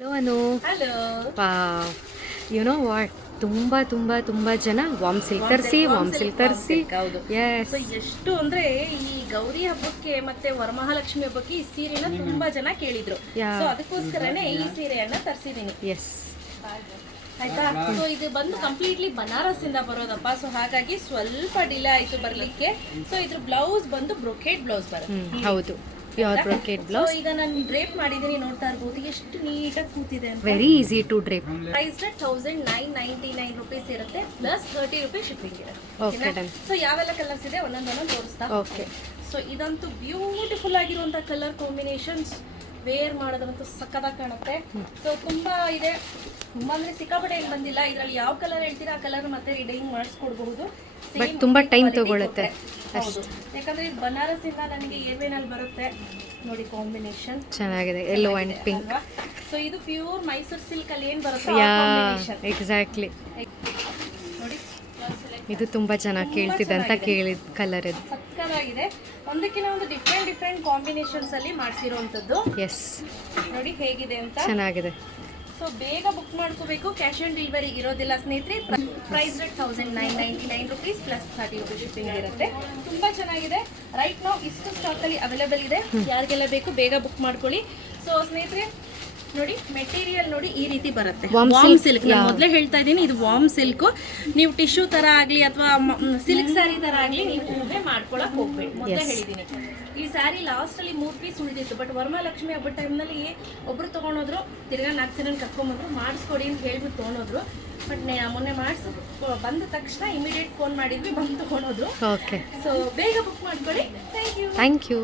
Hello Anu. Hello. You know what, ತುಂಬಾ ಜನ warm silk ತರಿಸಿ. ಎಸ್. ಎಷ್ಟು ಅಂದ್ರೆ ಈ ಗೌರಿ ಹಬ್ಬಕ್ಕೆ ಮತ್ತೆ ವರಮಹಾಲಕ್ಷ್ಮಿ ಹಬ್ಬಕ್ಕೆ ಈ ಸೀರೆನ ತುಂಬಾ ಜನ ಕೇಳಿದ್ರು. ಸೊ ಅದಕ್ಕೋಸ್ಕರನೇ ಈ ಸೀರೆಯನ್ನ ತರಿಸಿದೀನಿ. ಎಸ್. ಆಯ್ತಾ. ಸೊ ಇದು ಬಂದು ಕಂಪ್ಲೀಟ್ಲಿ ಬನಾರಸ್ ಇಂದ ಬರೋದಪ್ಪ. ಸೊ ಹಾಗಾಗಿ ಸ್ವಲ್ಪ ಡಿಲೇ ಆಯ್ತು ಬರ್ಲಿಕ್ಕೆ. ಸೊ ಇದ್ರ ಬ್ಲೌಸ್ ಬಂದು ಬ್ರೊಕೇಡ್ ಬ್ಲೌಸ್ ಬರುತ್ತೆ. ಹೌದು, ಪ್ಯೂರ್ ಬ್ರೊಕೇಡ್ ಬ್ಲೌಸ್. ಈಗ ನಾನು ಡ್ರೇಪ್ ಮಾಡಿದೀನಿ, ನೋಡ್ತಾ ಇರ್ಬೋದು ಎಷ್ಟು ನೀಟಾಗಿ ಕೂತಿದೆ ಅಂತ. Very easy to drape. Price 1999 rupees ಇರುತ್ತೆ, ಪ್ಲಸ್ 30 rupees ಶಿಪ್ಪಿಂಗ್ ಇರುತ್ತೆ. ಸೊ ಯಾವೆಲ್ಲ ಕಲರ್ಸ್ ಇದೆ ಒಂದೊಂದು ತೋರಿಸ್ತಾ. ಓಕೆ. ಸೊ ಇದಂತೂ ಬ್ಯೂಟಿಫುಲ್ ಆಗಿರುವಂತ ಕಲರ್ ಕಾಂಬಿನೇಷನ್ಸ್. ವೇರ್ ಮಾಡೋದಂತೂ ಸಕ್ಕತ್ತಾಗಿ ಕಾಣುತ್ತೆ. ಸೊ ತುಂಬಾ ಇದೆ, ತುಂಬಾ ಅಂದ್ರೆ ಸಿಕ್ಕಾಪಟ್ಟೆ ಏನು ಬಂದಿಲ್ಲ. ಇದರಲ್ಲಿ ಯಾವ ಕಲರ್ ಹೇಳ್ತೀರಾ ಆ ಕಲರ್ ಮತ್ತೆ ರಿಡೈಯಿಂಗ್ ಮಾಡಿಸ್ಕೊಡ್ಬಹುದು. ಬಟ್ ತುಂಬಾ ಟೈಮ್ ತಗೊಳುತ್ತೆ. ಹೌದು, ಯಾಕಂದ್ರೆ ಇದು ಬನಾರಸ್ ಇಂದ ನನಗೆ ಏರ್ವೇನಲ್ಲಿ ಬರುತ್ತೆ ನೋಡಿ. ಕಾಂಬಿನೇಷನ್ ಚೆನ್ನಾಗಿದೆ, ಯೆಲ್ಲೋ ಅಂಡ್ ಪಿಂಕ್. ಸೊ ಇದು ಪ್ಯೂರ್ ಮೈಸೂರು ಸಿಲ್ಕ್ ಅಲ್ಲಿ ಏನ್ ಬರುತ್ತೆ ಕಾಂಬಿನೇಷನ್. ಎಕ್ಸಾಕ್ಟ್ಲಿ. ನೋಡಿ ಇದು ತುಂಬಾ ಚೆನ್ನಾಗಿ ಕೇಳ್ತಿದೆ ಅಂತ ಕೇಳಿದ ಕಲರ್ ಇದು. ಸಕ್ಕತ್ತಾಗಿದೆ. ಒಂದಕ್ಕಿಂತ ಒಂದು ಡಿಫ್ರೆಂಟ್ ಕಾಂಬಿನೇಷನ್ಸ್ ಅಲ್ಲಿ ಮಾಡಿಸಿರುವಂತದ್ದು. ಎಸ್, ನೋಡಿ ಹೇಗಿದೆ ಅಂತ. ಚೆನ್ನಾಗಿದೆ. ಸೊ ಬೇಗ ಬುಕ್ ಮಾಡ್ಕೋಬೇಕು, ಕ್ಯಾಶ್ ಆನ್ ಡೆಲಿವರಿ ಇರೋದಿಲ್ಲ ಸ್ನೇಹಿತರೆ. Price 1999 rupees plus 30 rupees shipping ಇರುತ್ತೆ. ತುಂಬಾ ಚೆನ್ನಾಗಿದೆ. ರೈಟ್ ನಾವು ಇಷ್ಟು ಸ್ಟಾಕ್ ಅಲ್ಲಿ ಅವೈಲೇಬಲ್ ಇದೆ. ಯಾರಿಗೆಲ್ಲ ಬೇಕು ಬೇಗ ಬುಕ್ ಮಾಡ್ಕೊಳ್ಳಿ. ಸೊ ಸ್ನೇಹಿತರೆ ನೋಡಿ, ಮೆಟೀರಿಯಲ್ ನೋಡಿ ಈ ರೀತಿ ಬರುತ್ತೆ. Warm silk. ನಾನು ಮೊದಲೇ ಹೇಳ್ತಾ ಇದ್ದೀನಿ, ಇದು ವಾಮ್ ಸಿಲ್ಕ್. ನೀವು ಟಿಶ್ಯೂ ತರ ಆಗ್ಲಿ ಅಥವಾ ಸಿಲ್ಕ್ ಸ್ಯಾರಿ ತರ ಆಗ್ಲಿ ನೀವು ಮಾಡ್ಕೊಳಕ್ ಹೋಗ್ಬೇಡಿ. ಮೊದಲೇ ಹೇಳಿದ್ದೀನಿ. ಈ ಸ್ಯಾರಿ ಲಾಸ್ಟ್ ಅಲ್ಲಿ 3 ಪೀಸ್ ಉಳಿದಿತ್ತು. ಬಟ್ ವರಮಹಾಲಕ್ಷ್ಮಿ ಹಬ್ಬದ ಟೈಮ್ನಲ್ಲಿ ಒಬ್ರು ತಗೊಂಡೋದ್ರು, ತಿರ್ಗಾ 4 ಜನ ಕರ್ಕೊಂಡ್ಬಂದ್ರು, ಮಾಡಿಸ್ಕೊಡಿ ಅಂತ ಹೇಳ್ಬಿಟ್ಟು ತೊಗೊಂಡೋದ್ರು. ಬಟ್ ಮೊನ್ನೆ ಮಾಡಿಸಿ ಬಂದ ತಕ್ಷಣ ಇಮಿಡಿಯೇಟ್ ಫೋನ್ ಮಾಡಿದ್ವಿ, ಬಂದು ತಗೊಂಡೋದ್ರು. ಓಕೆ. ಸೊ ಬೇಗ ಬುಕ್ ಮಾಡ್ಕೊಳ್ಳಿ. Thank you.